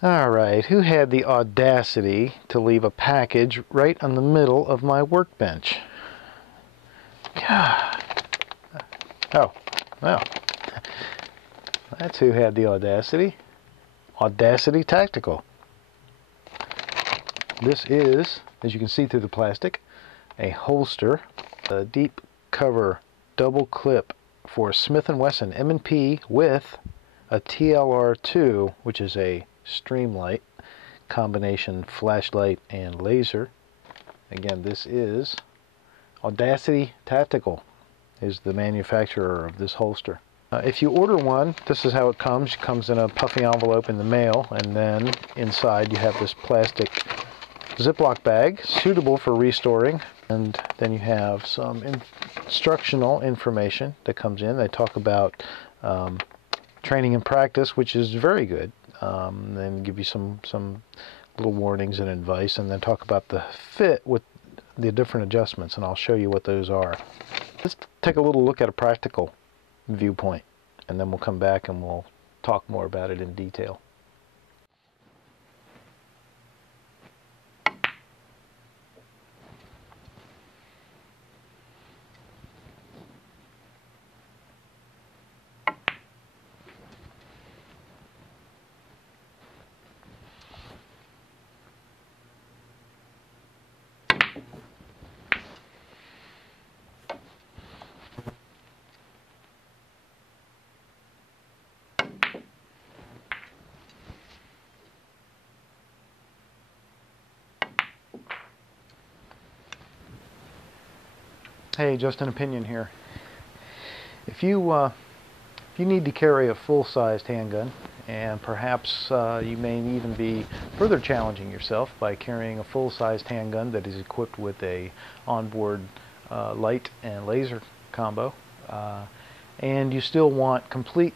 Alright, who had the audacity to leave a package right on the middle of my workbench? God. Oh, well, that's who had the audacity. AudacityTactical. This is, as you can see through the plastic, a holster, a deep cover double clip for Smith & Wesson M&P with a TLR2, which is a streamlight combination flashlight and laser. Again, this is AudacityTactical is the manufacturer of this holster. If you order one, this is how it comes. It comes in a puffy envelope in the mail, and then inside you have this plastic Ziploc bag suitable for restoring, and then you have some instructional information that comes in. They talk about training and practice, which is very good. Then give you some little warnings and advice, and then talk about the fit with the different adjustments, and I'll show you what those are. Let's take a little look at a practical viewpoint, and then we'll come back and we'll talk more about it in detail. Hey, just an opinion here. If you need to carry a full-sized handgun, and perhaps you may even be further challenging yourself by carrying a full-sized handgun that is equipped with a onboard light and laser combo, and you still want complete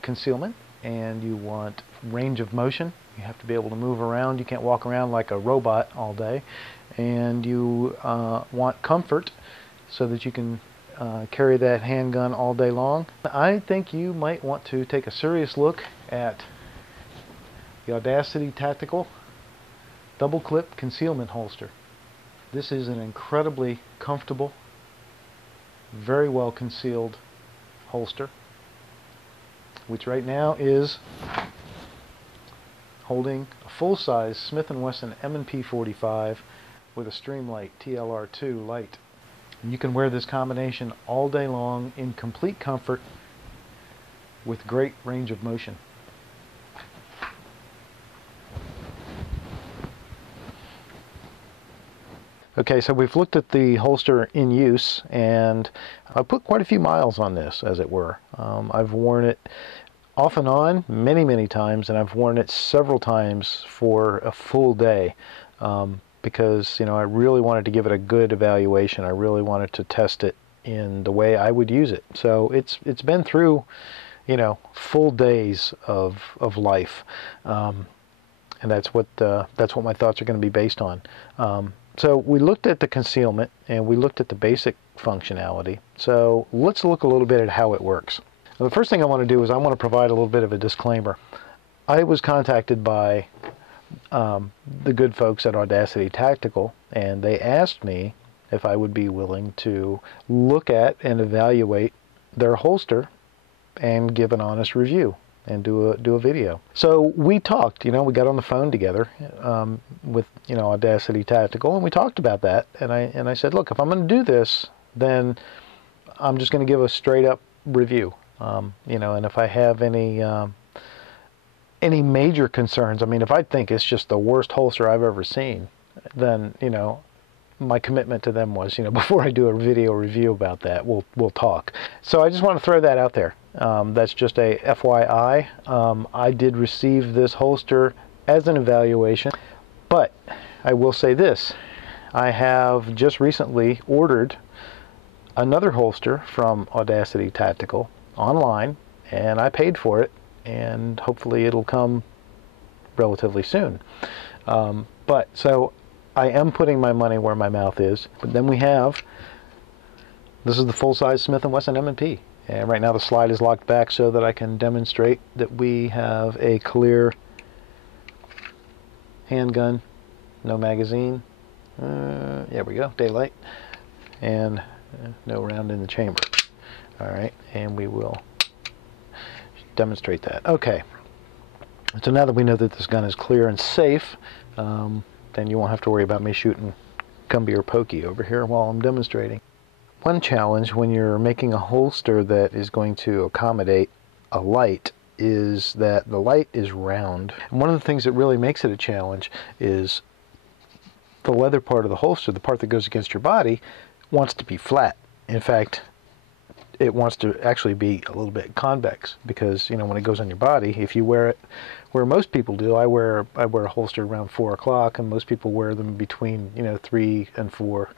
concealment, and you want range of motion. You have to be able to move around. You can't walk around like a robot all day. And you want comfort so that you can carry that handgun all day long. I think you might want to take a serious look at the AudacityTactical double clip concealment holster. This is an incredibly comfortable, very well concealed holster, which right now is holding a full-size Smith & Wesson M&P 45 with a Streamlight TLR2 light. And you can wear this combination all day long in complete comfort with great range of motion. Okay, so we've looked at the holster in use, and I put quite a few miles on this, as it were. I've worn it off and on many times, and I've worn it several times for a full day. Because, you know, I really wanted to give it a good evaluation. I really wanted to test it in the way I would use it. So it's been through, you know, full days of life, and that's what my thoughts are going to be based on. So we looked at the concealment and we looked at the basic functionality. So let's look a little bit at how it works. Now, the first thing I want to do is I want to provide a little bit of a disclaimer. I was contacted by the good folks at AudacityTactical, and they asked me if I would be willing to look at and evaluate their holster and give an honest review and do a video. So we talked, you know, we got on the phone together with, you know, AudacityTactical, and we talked about that, and I said, look, if I'm going to do this, then I'm just going to give a straight up review, you know, and if I have any major concerns, I mean, if I think it's just the worst holster I've ever seen, then, you know, my commitment to them was, you know, before I do a video review about that, we'll talk. So I just want to throw that out there. That's just a FYI. I did receive this holster as an evaluation, but I will say this. I have just recently ordered another holster from AudacityTactical online, and I paid for it, and hopefully it'll come relatively soon. But so I am putting my money where my mouth is. But then we have, this is the full-size Smith & Wesson M&P, and right now the slide is locked back so that I can demonstrate that we have a clear handgun, no magazine. There we go, daylight, and no round in the chamber. All right, and we will demonstrate that. Okay, so now that we know that this gun is clear and safe, then you won't have to worry about me shooting Gumby or Pokey over here while I'm demonstrating. One challenge when you're making a holster that is going to accommodate a light is that the light is round. And one of the things that really makes it a challenge is the leather part of the holster, the part that goes against your body, wants to be flat. In fact, it wants to actually be a little bit convex, because, you know, when it goes on your body, if you wear it where most people do, I wear a holster around 4 o'clock, and most people wear them between, you know, 3 and 4.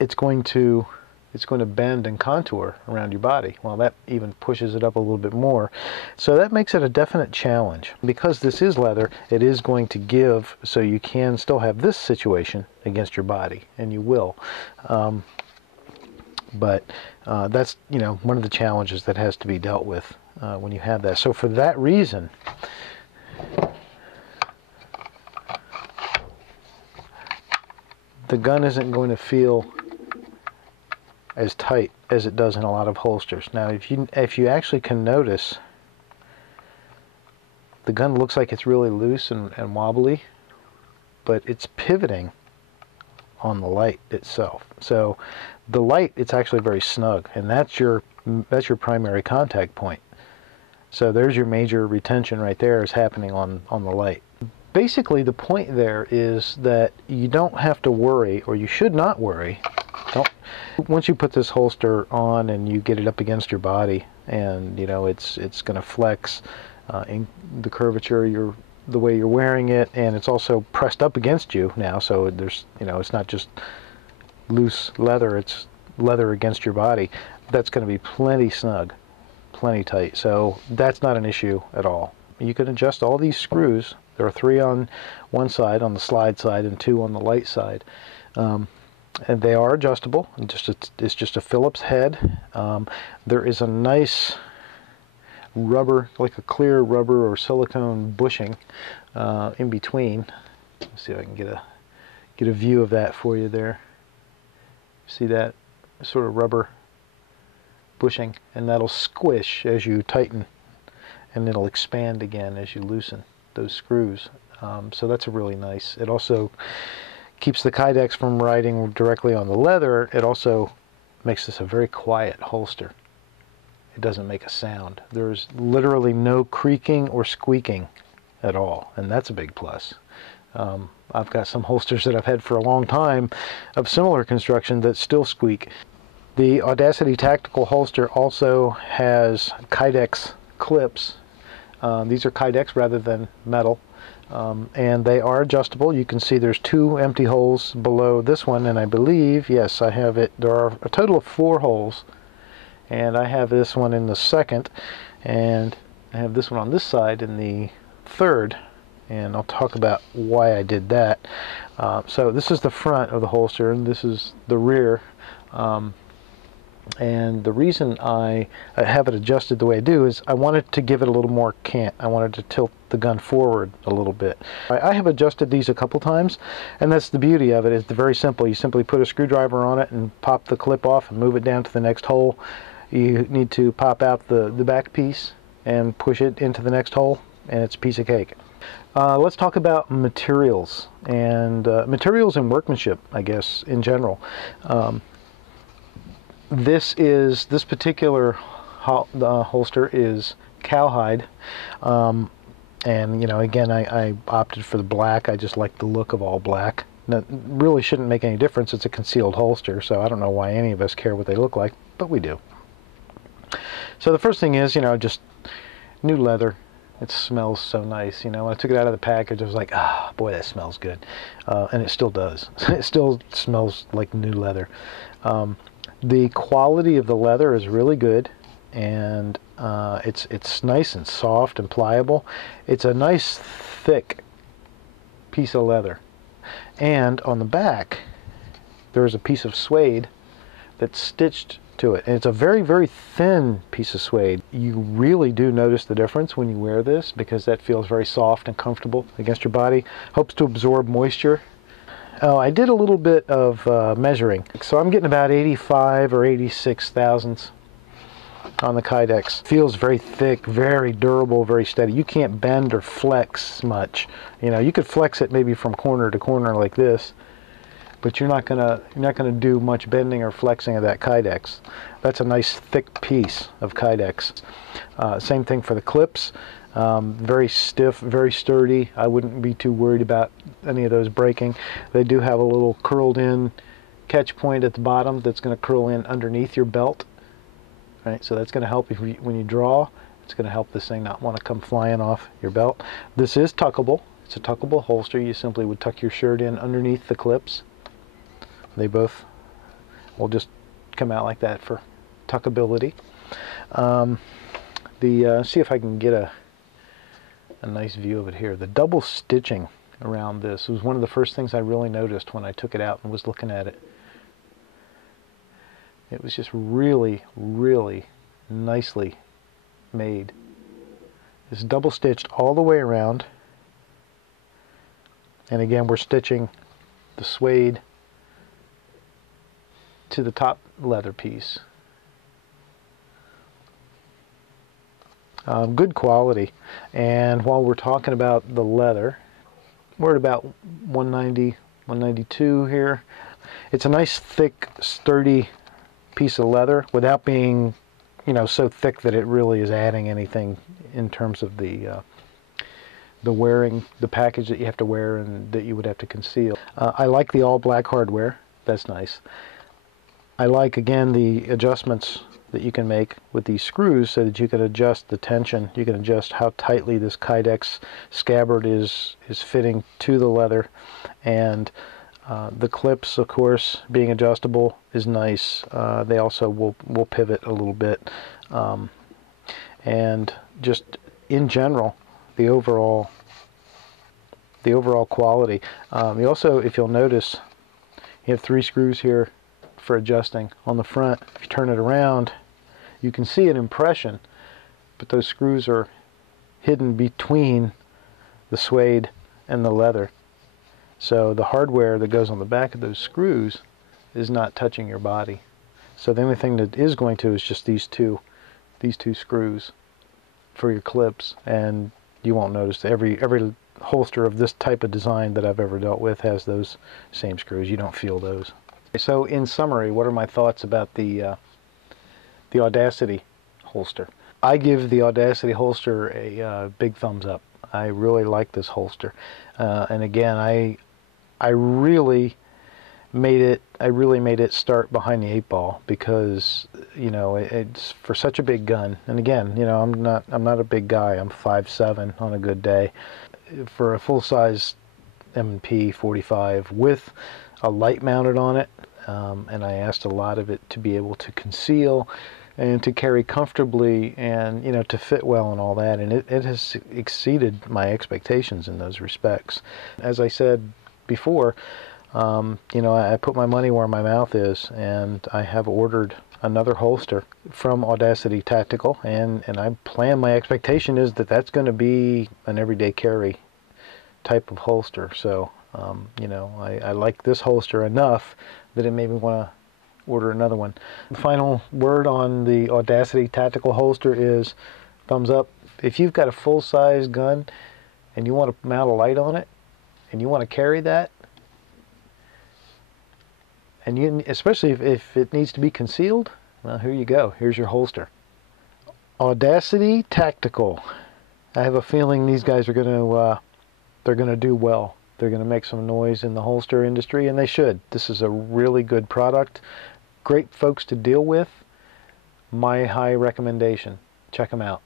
It's going to bend and contour around your body. Well, that even pushes it up a little bit more. So that makes it a definite challenge. Because this is leather, it is going to give, so you can still have this situation against your body, and you will. But that's, you know, one of the challenges that has to be dealt with when you have that. So for that reason, the gun isn't going to feel as tight as it does in a lot of holsters. Now, if you actually can notice, the gun looks like it's really loose and wobbly, but it's pivoting on the light itself. So the light, it's actually very snug, and that's your primary contact point. So there's your major retention right there, is happening on the light. Basically, the point there is that you don't have to worry, or you should not worry. Once you put this holster on and you get it up against your body, and you know it's going to flex in the curvature, the way you're wearing it, and it's also pressed up against you now. So there's, you know, it's not just loose leather; it's leather against your body. That's going to be plenty snug, plenty tight. So that's not an issue at all. You can adjust all these screws. There are 3 on one side, on the slide side, and 2 on the light side. And they are adjustable. It's just a Phillips head. There is a nice rubber, like a clear rubber or silicone bushing in between. Let's see if I can get a view of that for you there. See that sort of rubber bushing, and that'll squish as you tighten, and it'll expand again as you loosen those screws. So that's a really nice. It also keeps the Kydex from riding directly on the leather. It also makes this a very quiet holster. It doesn't make a sound. There's literally no creaking or squeaking at all, and that's a big plus. I've got some holsters that I've had for a long time of similar construction that still squeak. The AudacityTactical holster also has Kydex clips. These are Kydex rather than metal. And they are adjustable. You can see there's 2 empty holes below this one, and I believe, yes, I have it. There are a total of 4 holes, and I have this one in the second, and I have this one on this side in the third, and I'll talk about why I did that. So this is the front of the holster, and this is the rear. And the reason I have it adjusted the way I do is I wanted to give it a little more cant. I wanted to tilt the gun forward a little bit. I have adjusted these a couple times, and that's the beauty of it. It's very simple. You simply put a screwdriver on it and pop the clip off and move it down to the next hole. You need to pop out the back piece and push it into the next hole, and it's a piece of cake. Let's talk about materials and workmanship, I guess, in general. This particular holster is cowhide, and you know, again, I opted for the black. I just like the look of all black. That really shouldn't make any difference. It's a concealed holster, so I don't know why any of us care what they look like, but we do. So the first thing is, you know, just new leather. It smells so nice. You know, when I took it out of the package, I was like, ah, boy, that smells good, and it still does. It still smells like new leather. The quality of the leather is really good, and it's nice and soft and pliable. It's a nice thick piece of leather, and on the back there's a piece of suede that's stitched to it. And it's a very, very thin piece of suede. You really do notice the difference when you wear this, because that feels very soft and comfortable against your body. Helps to absorb moisture. Oh, I did a little bit of measuring. So I'm getting about 85 or 86 thousandths on the Kydex. Feels very thick, very durable, very steady. You can't bend or flex much. You know, you could flex it maybe from corner to corner like this, but you're not gonna do much bending or flexing of that Kydex. That's a nice thick piece of Kydex. Same thing for the clips. Very stiff, very sturdy. I wouldn't be too worried about any of those breaking. They do have a little curled in catch point at the bottom that's going to curl in underneath your belt. Right, so that's going to help when you draw. It's going to help this thing not want to come flying off your belt. This is tuckable. It's a tuckable holster. You simply would tuck your shirt in underneath the clips. They both will just come out like that for tuckability. See if I can get a nice view of it here. The double stitching around this was one of the first things I really noticed when I took it out and was looking at it. It was just really, really nicely made. It's double stitched all the way around. And again, we're stitching the suede to the top leather piece. Good quality. And while we're talking about the leather, we're at about 190, 192 here. It's a nice, thick, sturdy piece of leather without being, you know, so thick that it really is adding anything in terms of the wearing, the package that you have to wear and that you would have to conceal. I like the all black hardware. That's nice. I like, again, the adjustments that you can make with these screws so that you can adjust the tension. You can adjust how tightly this Kydex scabbard is fitting to the leather. And the clips, of course, being adjustable is nice. They also will pivot a little bit. And just in general, the overall quality. You also, if you'll notice, you have 3 screws here for adjusting on the front. If you turn it around, you can see an impression, but those screws are hidden between the suede and the leather. So the hardware that goes on the back of those screws is not touching your body. So the only thing that is going to is just these two screws for your clips, and you won't notice. Every holster of this type of design that I've ever dealt with has those same screws. You don't feel those. So in summary, what are my thoughts about the Audacity holster? I give the Audacity holster a big thumbs up. I really like this holster, and again, I really made it start behind the 8-ball, because, you know, it's for such a big gun. And again, you know, I'm not a big guy. I'm 5'7" on a good day. For a full-size M&P 45 with a light mounted on it, and I asked a lot of it to be able to conceal and to carry comfortably and, you know, to fit well and all that, and it has exceeded my expectations in those respects. As I said before, you know, I put my money where my mouth is, and I have ordered another holster from AudacityTactical, and I plan, my expectation is that that's going to be an everyday carry type of holster. So you know, I like this holster enough that it made me want to order another one. The final word on the AudacityTactical holster is thumbs up. If you've got a full-size gun and you want to mount a light on it and you want to carry that, and you, especially if it needs to be concealed, well, here you go. Here's your holster. AudacityTactical. I have a feeling these guys are going to they're going to do well. They're going to make some noise in the holster industry, and they should. This is a really good product. Great folks to deal with. My high recommendation. Check them out.